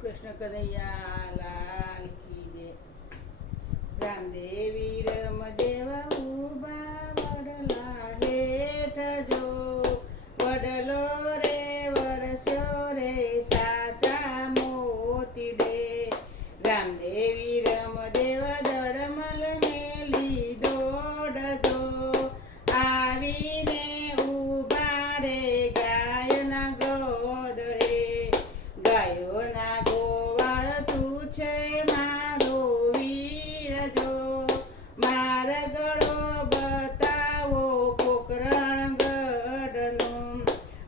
કૃષ્ણ કનૈયા લાલ કી જય. રામદેવી રમદેવા ઉભા વડલા હેઠ જો, વડલો રે વરસ્યો રે સાચા મોતી રે. રામદેવી રમદેવા દડમલ મેલી દોડજો, આવીને ઉભા રે ગાયના ગોદડે. ગાયોના ગોવાળ તું છે મારો વીર જો, મારગડો બતાવો પોકરણગઢનો.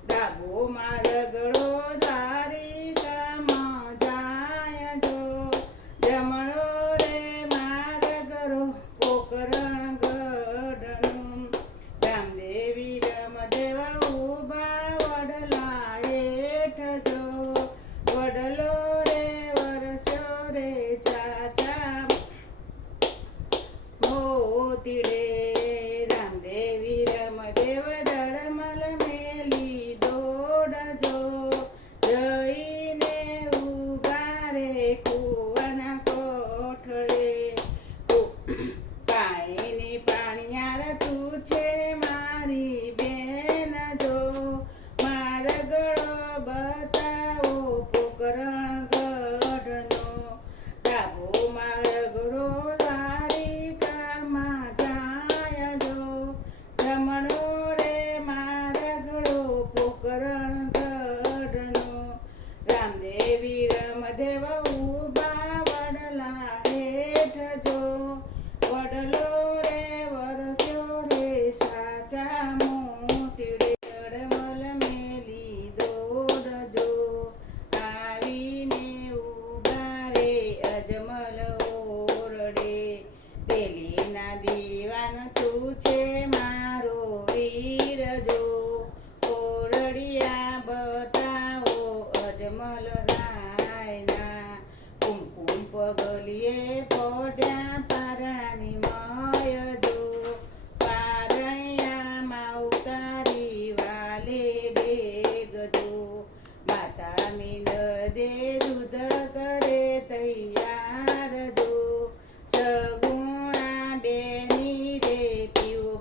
ડાબો મારગડો દ્વારિકામાં જાય જો, જમણો રે મારગડો પોકરણગઢનો. રામદેવી રમદેવા ઉભા વડલા હેઠ જો, વડલો રે વરસ્યો રે ચાચા મોતી રે. રામદેવી રમદેવ દડમલ મેલી દોડજો, જઈને ઉભા રે કુવાના કોઠડે. પાણીની પાણિયાર તું છે મારી બેન જો, મારગડો બતાવો પોકરણગઢનો. ડાબો મારગડો દ્વારિકામાં જાય જો, જમણો રે મારગડો પોકરણગઢનો. રામદેવી રમદેવ ઉભા વડલા હેઠ જો, વડલો રે વરસ્યો રે સાચા મોતી રે. દડમલ મેલી દોડજો, આવીને ઉભા રે અજમલ ઓરડે. પેલીના દીવાન તું છે મારો વીર જો, ઓરડિયા બતાવો અજમલ રાયના. કુમકુમ પગલીએ પોઢ્યા પારણાની મય જો, પારણિયામાં ઉતારી વાલે ડેગજો. માતા મીંદે દૂધ કરે તૈયાર જો, સગુણા બેની રે પીવો,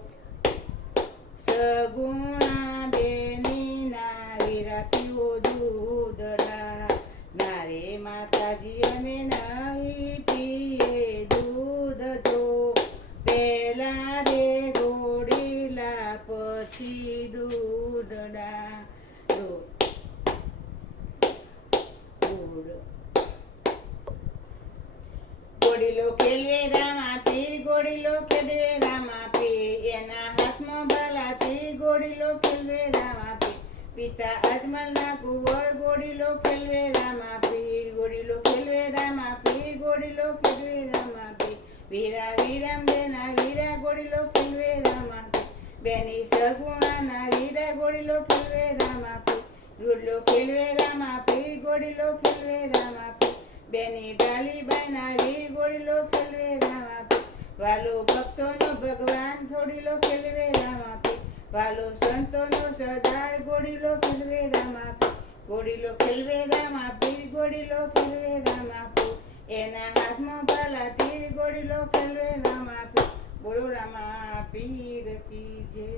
સગુણા બેની ના વીરા પીવો દૂધડા. નારે માતાજી અમે નહીં પીએ દૂધ જો, પેલા રે ગોડીલા પછી દૂધડા. ગોડીલો ખેલવે રામા પીર, ગોડીલો ખેલવે રામા પીર. એના હાથમાં બાલાતી ગોડીલો ખેલવે રામા પીર. પિતા અજમલના કુંવર ગોડીલો ખેલવે રામા પીર, ગોડીલો ખેલવે રામા પીર, ગોડીલો ખેલવે રામા પીર. વીરા વીરમ દેના વીરા ગોડીલો ખેલવે રામા પીર. બેની સગુણાના વીરા ગોડીલો ખેલવે રામા પીર, ગોડીલો ખેલવે રામા પીર, ગોડીલો ખેલવે રામા પીર. બેની ડાલીબાઈના વીર ગોડીલો ખેલવે રામા પીર. વાલો ભક્તોનો ભગવાન ગોડીલો ખેલવે રામા પીર, વાલો સંતોનો સરદાર ગોડીલો ખેલવે રામા પીર. ગોડીલો ખેલવે રામા પીર, ગોડીલો ખેલવે રામા પીર. એના હાથમાં ભાલા તીર ગોડીલો ખેલવે રામા પીર. બોલો રામા પીર કી જય.